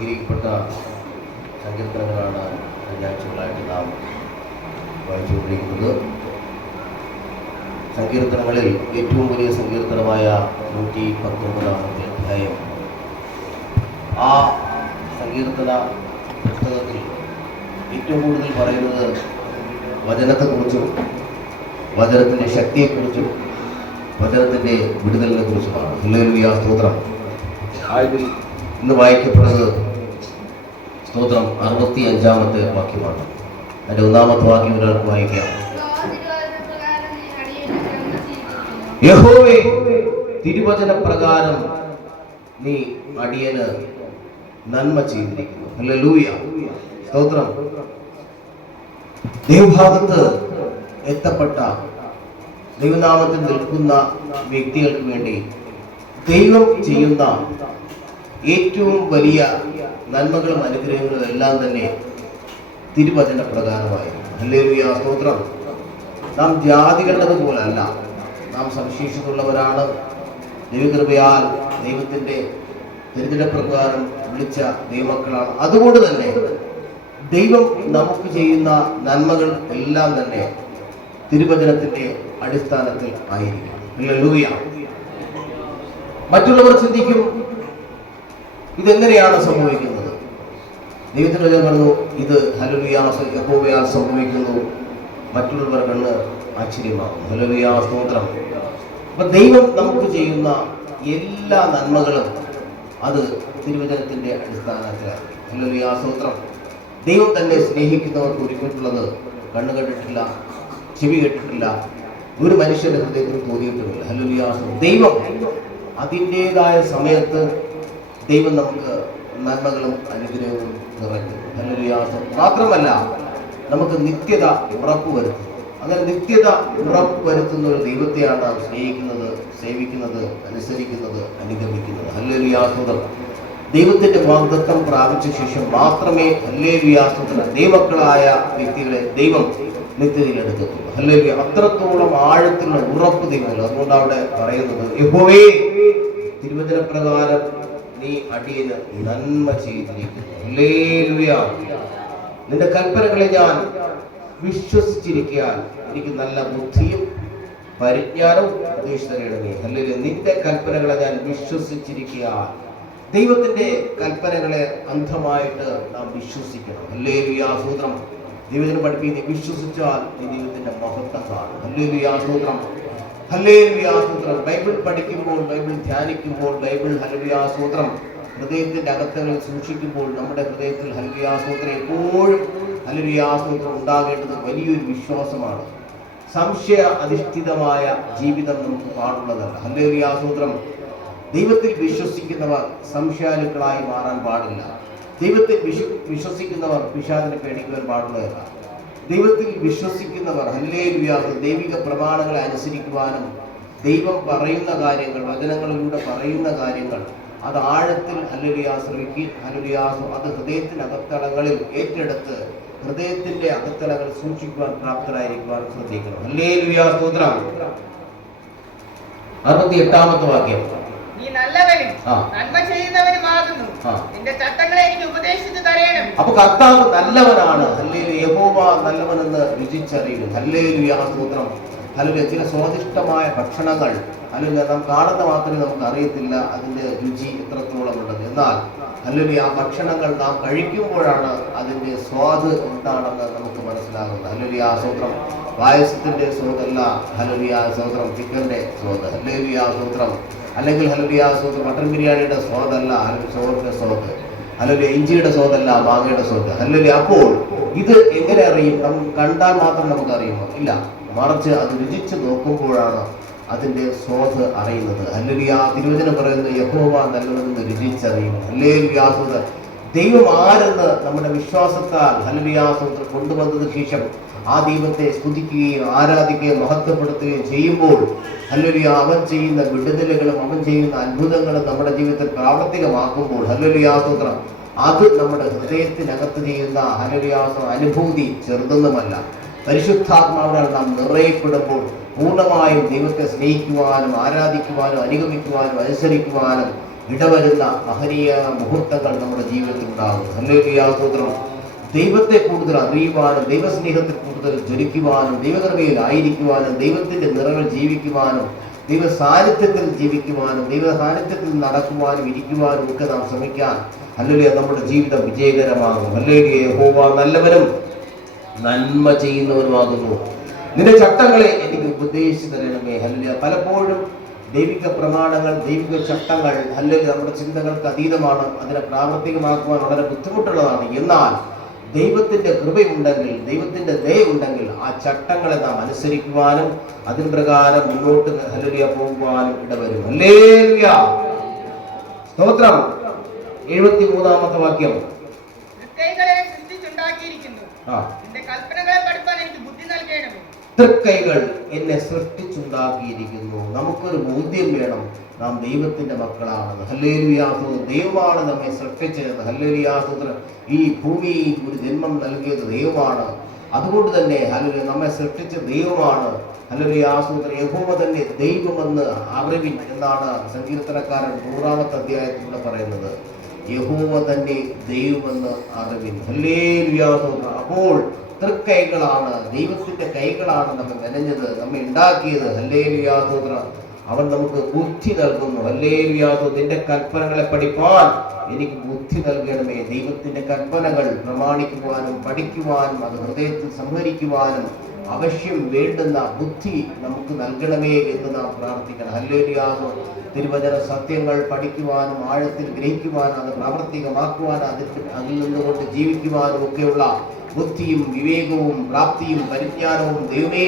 അനുഗ്രഹിക്കപ്പെട്ട സങ്കീർത്തനങ്ങളാണ് കഴിഞ്ഞാഴ്ചകളായിട്ട് നാം വായിച്ചുകൊണ്ടിരിക്കുന്നത്. സങ്കീർത്തനങ്ങളിൽ ഏറ്റവും വലിയ സങ്കീർത്തനമായ നൂറ്റി പത്തൊമ്പതാമത്തെ അധ്യായം. ആ സങ്കീർത്തന പുസ്തകത്തിൽ ഏറ്റവും കൂടുതൽ പറയുന്നത് വചനത്തെക്കുറിച്ചും വചനത്തിന്റെ ശക്തിയെക്കുറിച്ചും വചനത്തിന്റെ വിടുതലിനെ കുറിച്ചുമാണ് ഹല്ലേലൂയ സ്തോത്രം. ആയതിൽ ഇന്ന് വായിക്കപ്പെടുന്നത് സ്തോത്രം അറുപത്തി അഞ്ചാമത്തെ വാക്യമാണ്. അതിന്റെ ഒന്നാമത്തെ വാക്യം ഒരാൾക്ക് വായിക്കാം യഹോവേ തിരുവചന പ്രകാരം നീ അടിയന് നന്മ ചെയ്തിരിക്കുന്നു. ഹല്ലേലൂയ. സ്തോത്രം. ദൈവഭാഗത്ത് എത്തപ്പെട്ട ദൈവനാമത്തിൽ നിൽക്കുന്ന വ്യക്തികൾക്ക് വേണ്ടി ദൈവം ചെയ്യുന്ന ഏറ്റവും വലിയ നന്മകളും അനുഗ്രഹങ്ങളും എല്ലാം തന്നെ തിരുവചന പ്രധാനമായിരുന്നു ഹല്ലേലൂയ സ്തോത്രം. നാം ജാതികളുടെ പോലല്ല. നാം സവിശേഷതയുള്ളവരാണ്. ദൈവകൃപയാൽ ദൈവത്തിന്റെ തിരഞ്ഞെടുപ്രകാരം വിളിച്ച ദൈവമക്കളാണ്. അതുകൊണ്ട് തന്നെ ദൈവം നമുക്ക് ചെയ്യുന്ന നന്മകൾ എല്ലാം തന്നെ തിരുവചനത്തിന്റെ അടിസ്ഥാനത്തിൽ ആയിരിക്കും. മറ്റുള്ളവർ ചിന്തിക്കും ഇതെങ്ങനെയാണ് സംഭവിക്കുന്നത്? ദൈവത്തിന് വചനം പറഞ്ഞു ഇത് ഹലുവിയാസ് യഹോവയാൽ സംഭവിക്കുന്നു മറ്റുള്ളവർ കണ്ണ് ആശ്ചര്യമാകും ഹലുലിയാ സ്തോത്രം. അപ്പം ദൈവം നമുക്ക് ചെയ്യുന്ന എല്ലാ നന്മകളും അത് തിരുവചനത്തിന്റെ അടിസ്ഥാനത്തിലാണ്. ഹലുലിയാ സ്തോത്രം. ദൈവം തന്നെ സ്നേഹിക്കുന്നവർക്ക് ഒരുക്കിയിട്ടുള്ളത് കണ്ണു കണ്ടിട്ടില്ല ചെവി കേട്ടിട്ടില്ല ഒരു മനുഷ്യന്റെ ഹൃദയത്തിൽ തോന്നിയിട്ടുമില്ല ഹലുലിയാ ദൈവം അതിന്റേതായ സമയത്ത് ദൈവം നമുക്ക് നന്മകളും അനുഗ്രഹവും നിറയ്ക്കും ഹല്ലേലൂയാസം മാത്രമല്ല നമുക്ക് നിത്യത ഉറപ്പുവരുത്തും അങ്ങനെ നിത്യത ഉറപ്പുവരുത്തുന്ന ഒരു ദൈവത്തെയാണ് നാം സ്നേഹിക്കുന്നത് സേവിക്കുന്നത് അനുസരിക്കുന്നത് അനുഗമിക്കുന്നത്. ഹല്ലേലൂയാസുതം ദൈവത്തിന്റെ വാഗ്ദത്തം പ്രാപിച്ച ശേഷം മാത്രമേ ഹല്ലേലൂയാസുതം ദൈവക്കളായ വ്യക്തികളെ ദൈവം നിത്യതയിലെടുക്കത്തുള്ളൂ ഹല്ലേലൂയ അത്രത്തോളം ആഴത്തിലുള്ള ഉറപ്പ് ദൈവമല്ല അതുകൊണ്ട് അവിടെ പറയുന്നത് യഹോവേ തിരുവചന പ്രകാരം നീ അടിയന് നന്മ ചെയ്തിരിക്കുന്നു. നിന്റെ കൽപ്പനകളെ ഞാൻ വിശ്വസിച്ചിരിക്കാൻ എനിക്ക് നല്ല ബുദ്ധിയും പരിജ്ഞാനവും ഹല്ലേലൂയ. നിന്റെ കൽപ്പനകളെ ഞാൻ വിശ്വസിച്ചിരിക്കാൻ ദൈവത്തിന്റെ കൽപ്പനകളെ അന്ധമായിട്ട് നാം വിശ്വസിക്കണം. ഹല്ലേലൂയ. ആസൂത്രം ദൈവത്തിന് പഠിപ്പിക്കുന്ന വിശ്വസിച്ചാൽ ദൈവത്തിന്റെ മഹത്വം കാണും. ഹല്ലേലൂയ. സൂത്രം ഹല്ലേലൂയാസൂത്രം. ബൈബിൾ പഠിക്കുമ്പോൾ ബൈബിൾ ധ്യാനിക്കുമ്പോൾ ബൈബിൾ ഹലവ്യാസൂത്രം ഹൃദയത്തിന്റെ അകത്തങ്ങൾ സൂക്ഷിക്കുമ്പോൾ നമ്മുടെ ഹൃദയത്തിൽ ഹലവ്യാസൂത്രം എപ്പോഴും ഹലവ്യാസൂത്രം ഉണ്ടാകേണ്ടത് വലിയൊരു വിശ്വാസമാണ്. സംശയ അധിഷ്ഠിതമായ ജീവിതം നമുക്ക് പാടുള്ളതല്ല. ഹലവ്യാസൂത്രം ദൈവത്തിൽ വിശ്വസിക്കുന്നവർ സംശയാലുക്കളായി മാറാൻ പാടില്ല. ദൈവത്തിൽ വിശ്വസിക്കുന്നവർ പിശാദിനെ പേടിക്കുവാൻ പാടുള്ളതല്ല. ദൈവത്തിൽ വിശ്വസിക്കുന്നവർ ഹല്ലേലുയാസ് ദൈവിക പ്രമാണങ്ങളെ അനുസരിക്കുവാനും ദൈവം പറയുന്ന കാര്യങ്ങൾ വചനങ്ങളിലൂടെ പറയുന്ന കാര്യങ്ങൾ അത് ആഴത്തിൽ ഹല്ലുലിയാ ശ്രമിക്കും ഹല്ലുലിയാസ് അത് ഹൃദയത്തിന്റെ അകത്തളങ്ങളിൽ ഏറ്റെടുത്ത് ഹൃദയത്തിന്റെ അകത്തളങ്ങൾ സൂക്ഷിക്കുവാൻ പ്രാപ്തരായിരിക്കുവാൻ ശ്രദ്ധിക്കണം. ഹല്ലേലുയാ സ്തോത്രം. അറുപത്തി എട്ടാമത്തെ വാക്യം. നീ നല്ലവനും. നന്മ ചെയ്യുന്നവനുമാകുന്നു ആ. നിന്റെ ചട്ടങ്ങളെ എനിക്ക് ഉപദേശിച്ചു അപ്പൊ കർത്താവ് നല്ലവനാണ്. യഹോവ നല്ലവനെന്ന് രുചിച്ചറിയുന്നു. ഹല്ലേലുയാ സ്തോത്രം. അല്ലെങ്കിൽ ചില സ്വാദിഷ്ടമായ ഭക്ഷണങ്ങൾ. അല്ലെങ്കിൽ നാം കാണുന്ന മാത്രമേ നമുക്ക് അറിയത്തില്ല അതിന്റെ രുചി എത്രത്തോളം ഉണ്ടെന്ന് എന്നാൽ അല്ലെങ്കിൽ ആ ഭക്ഷണങ്ങൾ നാം കഴിക്കുമ്പോഴാണ് അതിന്റെ സ്വാദ് എന്താണെന്ന് നമുക്ക് മനസ്സിലാകുന്നത്. അല്ലെങ്കിൽ ആ സൂത്രം പായസത്തിന്റെ സ്വാദല്ല അല്ലെങ്കിൽ ആ സൂത്രം ചിക്കന്റെ സ്വാദ്. അല്ലെങ്കിൽ ആ സൂത്രം അല്ലെങ്കിൽ ഹലബിയ സൂത്രം മട്ടൻ ബിരിയാണിയുടെ സ്വാദല്ല ചോറിന്റെ സ്വാദ്. അല്ലെങ്കിൽ ഇഞ്ചിയുടെ സ്വാദല്ല മാങ്ങയുടെ സ്വാദ്. അല്ലെങ്കിൽ അപ്പോൾ ഇത് എങ്ങനെ അറിയും? നമുക്ക് കണ്ടാൽ മാത്രം നമുക്ക് അറിയുമോ ഇല്ല. മറിച്ച് അത് രുചിച്ച് നോക്കുമ്പോഴാണ് അതിന്റെ സ്വാദ് അറിയുന്നത്. അല്ലെങ്കിൽ ആ തിരുവചനം പറയുന്നത് യഹോവ നല്ലതെന്ന് രുചിച്ചറിയും അല്ലെങ്കിൽ സ്വാദ് ദൈവം ആരെന്ന് നമ്മുടെ വിശ്വാസത്താൽ ഹലുലിയാസൂത്രം കൊണ്ടുവന്നതിന് ശേഷം ആ ദൈവത്തെ സ്തുതിക്കുകയും ആരാധിക്കുകയും മഹത്വപ്പെടുത്തുകയും ചെയ്യുമ്പോൾ ഹല്ലുലിയ അവൻ ചെയ്യുന്ന വിടുതലുകളും അവൻ ചെയ്യുന്ന അത്ഭുതങ്ങളും നമ്മുടെ ജീവിതത്തിൽ പ്രാവർത്തികമാക്കുമ്പോൾ ഹല്ലുലിയാസൂത്രം അത് നമ്മുടെ ഹൃദയത്തിനകത്ത് ചെയ്യുന്ന ഹല്ലുലിയാസം അനുഭൂതി ചെറുതൊന്നുമല്ല. പരിശുദ്ധാത്മാവിനാൽ നാം നിറയപ്പെടുമ്പോൾ പൂർണമായും ദൈവത്തെ സ്നേഹിക്കുവാനും ആരാധിക്കുവാനും അനുഗമിക്കുവാനും അനുസരിക്കുവാനും ഇടവരുന്ന മഹനീയ മുഹൂർത്തങ്ങൾ നമ്മുടെ ജീവിതത്തിൽ ഉണ്ടാകും. ഹല്ലേലൂയ സ്തോത്രം. ദൈവത്തെ കൂടുതൽ അറിയുവാനും ദൈവസ്നേഹത്തെ കൂടുതൽ ജ്വലിക്കുവാനും ദൈവകൃപയിൽ ആയിരിക്കുവാനും ദൈവത്തിന്റെ നിറകൾ ജീവിക്കുവാനും ദൈവ സാന്നിധ്യത്തിൽ ജീവിക്കുവാനും ദൈവ സാന്നിധ്യത്തിൽ നടക്കുവാനും ഇരിക്കുവാനും ഒക്കെ നാം ശ്രമിക്കാൻ അല്ലെങ്കിൽ നമ്മുടെ ജീവിതം വിജയകരമാകും. അല്ലെങ്കിൽ യഹോവ നല്ലവനും നന്മ ചെയ്യുന്നവനുമാകുന്നു. നിന്റെ ചട്ടങ്ങളെ എനിക്ക് ഉപദേശിച്ചു തരണമേ. ഹല്ലേലൂയ പലപ്പോഴും ദൈവിക പ്രമാണങ്ങൾ ദൈവിക ചട്ടങ്ങൾ അല്ലെങ്കിൽ നമ്മുടെ ചിന്തകൾക്ക് അതീതമാണ് അതിനെ പ്രാവർത്തികമാക്കുവാൻ വളരെ ബുദ്ധിമുട്ടുള്ളതാണ്. എന്നാൽ ദൈവത്തിന്റെ കൃപയുണ്ടെങ്കിൽ ദൈവത്തിന്റെ ദയുണ്ടെങ്കിൽ ആ ചട്ടങ്ങളെ നാം അനുസരിക്കുവാനും അതിന് പ്രകാരം മുന്നോട്ട് ഹലുലിയ പോകുവാനും ഇടവരും. ഹല്ലേലൂയ. സ്തോത്രം. എഴുപത്തി മൂന്നാമത്തെ വാക്യം ആ. കൽപ്പനകളെ പഠിപ്പാൻ എനിക്ക് ബുദ്ധി നൽകണമേ. തൃക്കൈകൾ എന്നെ സൃഷ്ടിച്ചുണ്ടാക്കിയിരിക്കുന്നു. നമുക്കൊരു ബോധ്യം വേണം. നാം ദൈവത്തിന്റെ മക്കളാണെന്ന്. ഹല്ലേലുയാസു ദൈവമാണ് നമ്മെ സൃഷ്ടിച്ചത് ഹല്ലേലുയാസൂത്ര ഈ ഭൂമി ഒരു ജന്മം നൽകിയത് ദൈവമാണ്. അതുകൊണ്ട് തന്നെ ഹലോ നമ്മെ സൃഷ്ടിച്ച ദൈവമാണ്. ഹല്ലേലുയാസൂത്ര യഹോവ തന്നെ ദൈവമെന്ന് അറിവിൻ എന്നാണ് സങ്കീർത്തനക്കാരൻ നൂറാമത്തെ അധ്യായത്തിലൂടെ പറയുന്നത്. യഹോവ തന്നെ ദൈവമെന്ന് അറിവിൻ. ഹല്ലേലുയാസൂത്ര അപ്പോൾ തൃക്കൈകളാണ് ദൈവത്തിന്റെ കൈകളാണ് നമ്മെ നനഞ്ഞത് നമ്മെ ഉണ്ടാക്കിയത്. ഹല്ലേലുയാസൂത്ര അവൻ നമുക്ക് ബുദ്ധി നൽകുന്നു. ഹല്ലേലുയാസു നിന്റെ കൽപ്പനകളെ പഠിപ്പാൻ എനിക്ക് ബുദ്ധി നൽകണമേ. ദൈവത്തിന്റെ കൽപ്പനകൾ പ്രമാണിക്കുവാനും പഠിക്കുവാനും അത് ഹൃദയത്തിൽ സംഹരിക്കുവാനും അവശ്യം വേണ്ടുന്ന ബുദ്ധി നമുക്ക് നൽകണമേ എന്ന് നാം പ്രാർത്ഥിക്കണം. ഹല്ലേലുയാസു തിരുവചന സത്യങ്ങൾ പഠിക്കുവാനും ആഴത്തിൽ ഗ്രഹിക്കുവാനും അത് പ്രാവർത്തികമാക്കുവാനും അതിൽ അതിൽ നിന്നുകൊണ്ട് ജീവിക്കുവാനും ഒക്കെയുള്ള ബുദ്ധിയും വിവേകവും പ്രാപ്തിയും പരിജ്ഞാനവും ദൈവമേ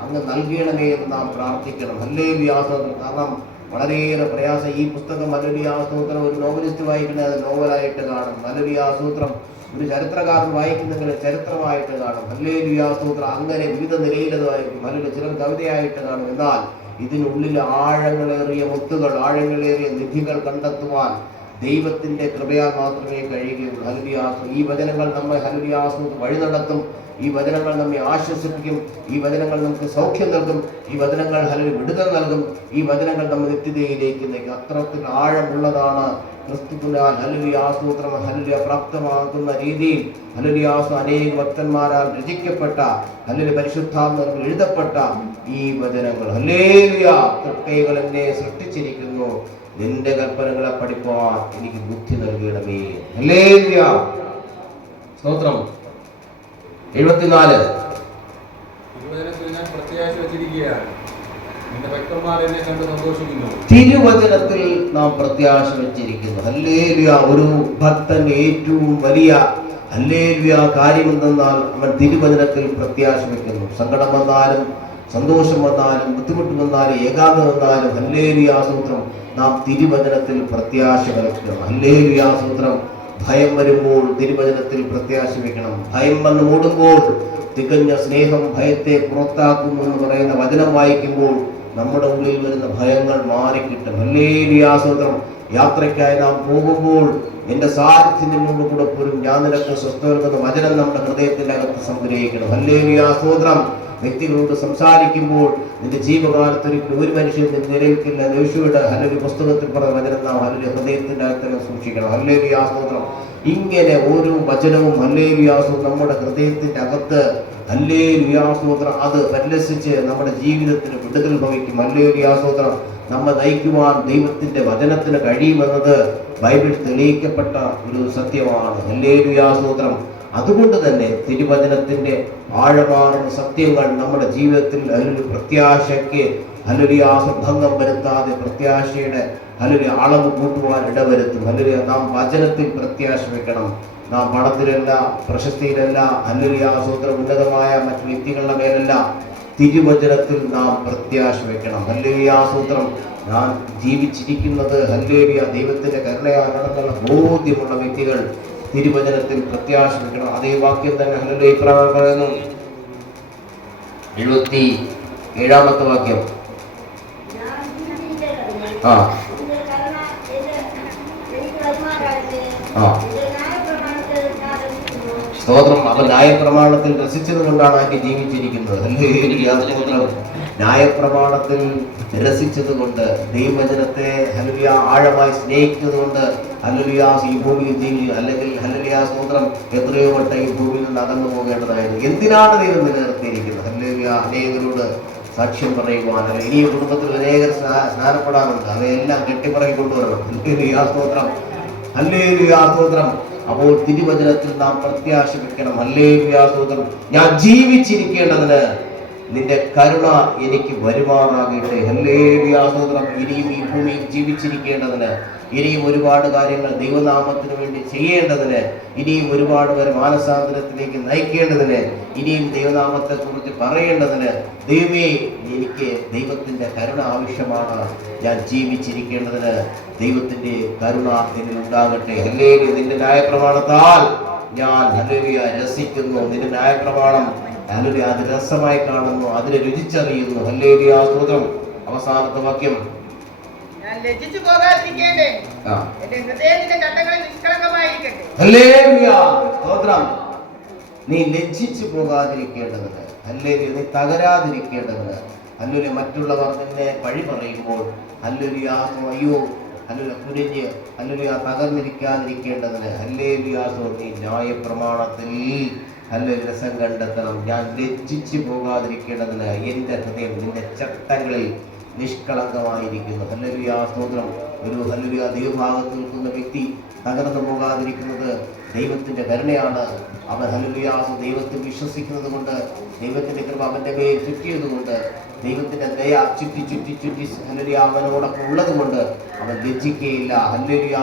അങ്ങ് നൽകണമേ എന്ന് നാം പ്രാർത്ഥിക്കണം. ഹല്ലേ വ്യാസോത്രം കാരണം വളരെയേറെ പ്രയാസം. ഈ പുസ്തകം മലരിയാസൂത്രം ഒരു നോവലിസ്റ്റ് വായിക്കുന്നത് അത് നോവലായിട്ട് കാണും. മലരിയാസൂത്രം ഒരു ചരിത്രകാരൻ വായിക്കുന്നെങ്കിൽ ചരിത്രമായിട്ട് കാണും. ഹല്ലേ വ്യാസൂത്രം അങ്ങനെ വിവിധ നിലയിലത് വായിക്കും. അല്ലെങ്കിൽ ചിലർ കവിതയായിട്ട് കാണും. എന്നാൽ ഇതിനുള്ളിൽ ആഴങ്ങളേറിയ മുത്തുകൾ ആഴങ്ങളേറിയ നിധികൾ കണ്ടെത്തുവാൻ ദൈവത്തിന്റെ കൃപയാൽ മാത്രമേ കഴിയുകയുള്ളൂ. ഹലുവിയാസു ഈ വചനങ്ങൾ നമ്മെ ഹലുവിയാസു വഴി നടത്തും. ഈ വചനങ്ങൾ നമ്മെ ആശ്വസിപ്പിക്കും. ഈ വചനങ്ങൾ നമുക്ക് സൗഖ്യം നൽകും. ഈ വചനങ്ങൾ ഹലു വിടുതൽ നൽകും. ഈ വചനങ്ങൾ നമ്മൾ നിത്യതയിലേക്ക് നയിക്കും. അത്രത്തിൽ ആഴമുള്ളതാണ് ക്രിസ്തുവിനാൽ ആസൂത്രം ഹലുവിയ പ്രാപ്തമാകുന്ന രീതിയിൽ ഹലുവിയാസു അനേക ഭക്തന്മാരാൽ രചിക്കപ്പെട്ട ഹല്ലുലി പരിശുദ്ധാത്മകൾ എഴുതപ്പെട്ട ഈ വചനങ്ങൾ. ഹലേലിയ തൃക്കൈകൾ എന്നെ സൃഷ്ടിച്ചിരിക്കുന്നു. നിന്റെ കൽപ്പനകളെ പഠിപ്പാൻ എനിക്ക് ബുദ്ധി നൽകണമേ ഹല്ലേലൂയ. സ്തോത്രം. എഴുപത്തിനാല്. തിരുവചനത്തിൽ നാം പ്രത്യാശ വെച്ചിരിക്കുന്നു. ഹല്ലേലൂയ. ഒരു ഭക്തൻ ഏറ്റവും വലിയ ഹല്ലേലൂയ കാര്യമെന്തെന്നാൽ അവൻ തിരുവചനത്തിൽ പ്രത്യാശ വെക്കുന്നു. സങ്കടം വന്നാലും സന്തോഷം വന്നാലും ബുദ്ധിമുട്ട് വന്നാലും ഏകാന്തം വന്നാലും ഹല്ലേലുയാസൂത്രം നാം തിരുവചനത്തിൽ പ്രത്യാശ വെക്കണം ഹല്ലേലുയാസൂത്രം ഭയം വരുമ്പോൾ തിരുവചനത്തിൽ പ്രത്യാശ വെക്കണം. ഭയം വന്ന് ഓടുമ്പോൾ തികഞ്ഞ സ്നേഹം ഭയത്തെ പുറത്താക്കുന്നു എന്ന് പറയുന്ന വചനം വായിക്കുമ്പോൾ നമ്മുടെ ഉള്ളിൽ വരുന്ന ഭയങ്ങൾ മാറിക്കിട്ടും. ഹല്ലേലുയാസൂത്രം യാത്രയ്ക്കായി നാം പോകുമ്പോൾ എന്റെ സാരഥ്യം നിന്നോട് കൂടെ പോലും ഞാൻ നിനക്ക് സ്വസ്ഥ വചനം നമ്മുടെ ഹൃദയത്തിന്റെ അകത്ത് സംഗ്രഹിക്കണം ഹല്ലേലുയാസൂത്രം വ്യക്തികളോട് സംസാരിക്കുമ്പോൾ നിന്റെ ജീവകാലത്ത് ഒരിക്കലും ഒരു മനുഷ്യൻ നിലനിൽക്കില്ല. യേശുവിടെ അല്ലെങ്കിൽ പുസ്തകത്തിൽ പറഞ്ഞ വചനം അല്ലെങ്കിൽ ഹൃദയത്തിന്റെ ഹൃദയത്തിന്റെ അകത്ത് സൂക്ഷിക്കണം. ഹല്ലേലുയാസൂത്രം ഇങ്ങനെ ഓരോ വചനവും ഹല്ലേലുയാസും നമ്മുടെ ഹൃദയത്തിന്റെ അകത്ത് അല്ലേ വ്യാസൂത്രം അത് പരിലസിച്ച് നമ്മുടെ ജീവിതത്തിന് വിടുതൽ ഭവിക്കും. അല്ലേ വ്യാസൂത്രം നമ്മെ നയിക്കുവാൻ ദൈവത്തിന്റെ വചനത്തിന് കഴിയുമെന്നത് ബൈബിൾ തെളിയിക്കപ്പെട്ട ഒരു സത്യമാണ്. ഹല്ലേലുയാസൂത്രം അതുകൊണ്ട് തന്നെ തിരുവചനത്തിന്റെ ആഴമാർന്ന സത്യങ്ങൾ നമ്മുടെ ജീവിതത്തിൽ അതിലൊരു പ്രത്യാശയ്ക്ക് അല്ലൊരു ആസഭംഗം ഭംഗം വരുത്താതെ പ്രത്യാശയുടെ അല്ലൊരു അളവ് കൂട്ടുവാൻ ഇടവരുത്തും. അല്ലൊരു നാം വചനത്തിൽ പ്രത്യാശ വെക്കണം. നാം പണത്തിലല്ല പ്രശസ്തിയിലല്ല അല്ലെങ്കിൽ ആസൂത്ര സൂത്രം ഉന്നതമായ മറ്റു വ്യക്തികളുടെ മേലല്ല തിരുവചനത്തിൽ നാം പ്രത്യാശ വെക്കണം. അല്ലൊരു ആസൂത്രം സൂത്രം ഞാൻ ജീവിച്ചിരിക്കുന്നത് ഹല്ലേലൂയ ദൈവത്തിന്റെ കരുണയാണെന്നുള്ള ബോധ്യമുള്ള വ്യക്തികൾ തിരുവചനത്തിൽ പ്രത്യാശ വെക്കണം അതേ വാക്യം തന്നെ ഹലോ ഇപ്രകാരം പറയുന്നു. എഴുപത്തി ഏഴാമത്തെ വാക്യം. ആ. സ്തോത്രം. അവൻ ന്യായപ്രമാണത്തിൽ രസിച്ചത് കൊണ്ടാണ് എനിക്ക് ജീവിച്ചിരിക്കുന്നത്. ഹല്ലേലൂയ, സ്തോത്രം ന്യായപ്രമാണത്തിൽ നിരസിച്ചതുകൊണ്ട് കൊണ്ട് ദൈവവചനത്തെ ഹലുലിയ ആഴമായി സ്നേഹിക്കുന്നതുകൊണ്ട് ഹലുലിയാസ് ഈ ഭൂമിയിൽ ജീവി അല്ലെങ്കിൽ ഹല്ലുലിയ സ്തോത്രം എത്രയോ വട്ടം ഈ ഭൂമിയിൽ നിന്ന് അകന്നു പോകേണ്ടതായിരുന്നു. എന്തിനാണ് ദൈവം നിലനിർത്തിയിരിക്കുന്നത് ഹലുലിയ അനേകരോട് സാക്ഷ്യം പറയുവാൻ ഇനി കുടുംബത്തിൽ അനേകർ സ്നാ- സ്നാനപ്പെടാനുണ്ട് അവയെല്ലാം കെട്ടിപ്പറകി കൊണ്ടുവരണം ഹല്ലേലൂയ, സ്തോത്രം ഹല്ലേലൂയ, സ്തോത്രം. അപ്പോൾ തിരുവചനത്തിൽ നാം പ്രത്യാശ വെക്കണം സ്തോത്രം. ഞാൻ ജീവിച്ചിരിക്കേണ്ടതിന് നിന്റെ കരുണ എനിക്ക് വരുമാറാകട്ടെ. ഹല്ലേലൂയ, സ്തോത്രം ഇനിയും ഈ ഭൂമിയിൽ ജീവിച്ചിരിക്കേണ്ടതിന് ഇനിയും ഒരുപാട് കാര്യങ്ങൾ ദൈവനാമത്തിന് വേണ്ടി ചെയ്യേണ്ടതിന് ഇനിയും ഒരുപാട് പേരെ മാനസാന്തരത്തിലേക്ക് നയിക്കേണ്ടതിന് ഇനിയും ദൈവനാമത്തെ കുറിച്ച് പറയേണ്ടതിന് ദൈവമേ എനിക്ക് ദൈവത്തിന്റെ കരുണ ആവശ്യമാണ്. ഞാൻ ജീവിച്ചിരിക്കേണ്ടതിന് ദൈവത്തിന്റെ കരുണ എന്നിൽ ഉണ്ടാകട്ടെ ഹല്ലേലൂയ നിന്റെ ന്യായപ്രമാണത്താൽ ഞാൻ ഹല്ലേലൂയ രസിക്കുന്നു. നിന്റെ ന്യായപ്രമാണം ഹല്ലേലൂയ അത് രസമായി കാണുന്നു അതിനെ രുചിച്ചറിയുന്നു. ഹല്ലേലൂയ സ്തോത്രം അവസാനത്തെ വാക്യം. ആ. നീ ലജ്ജിച്ചു പോകാതിരിക്കേണ്ടതിന് ഹല്ലേലൂയ നീ തകരാതിരിക്കേണ്ടതിന് ഹല്ലേലൂയ മറ്റുള്ളവർ നിന്നെ വഴി പറയുമ്പോൾ ഹല്ലേലൂയ അയ്യോ അല്ലൊരു കുനിഞ്ഞ് ഹല്ലേലൂയ തകർന്നിരിക്കാതിരിക്കേണ്ടതിന് അല്ലേ വ്യാസോ നീ ന്യായപ്രമാണത്തിൽ ഹല്ലേലൂയ രസം കണ്ടെത്തണം. ഞാൻ ലജ്ജിച്ചു പോകാതിരിക്കേണ്ടതിന് എന്റെ ഹൃദയം നിന്റെ ചട്ടങ്ങളിൽ നിഷ്കളങ്കമായിരിക്കുന്നു. ഹല്ലേലൂയ സ്തോത്രം. ഒരു ഹല്ലേലൂയ ദൈവഭാഗത്ത് നിൽക്കുന്ന വ്യക്തി തകർന്നു പോകാതിരിക്കുന്നത് ദൈവത്തിന്റെ കരുണയാണ്. അവൻ ഹല്ലേലൂയാസ് ദൈവത്തിൽ വിശ്വസിക്കുന്നത് കൊണ്ട് ദൈവത്തിന്റെ കൃപ അവന്റെ മേൽ ചുറ്റിയത് കൊണ്ട് ദൈവത്തിന്റെ ദയ ചുറ്റി ചുറ്റി ചുറ്റി ഹല്ലേലൂയ അവനോടൊപ്പം ഉള്ളത് കൊണ്ട് അവൻ ലജ്ജിക്കുകയില്ല. ഹല്ലേലൂയ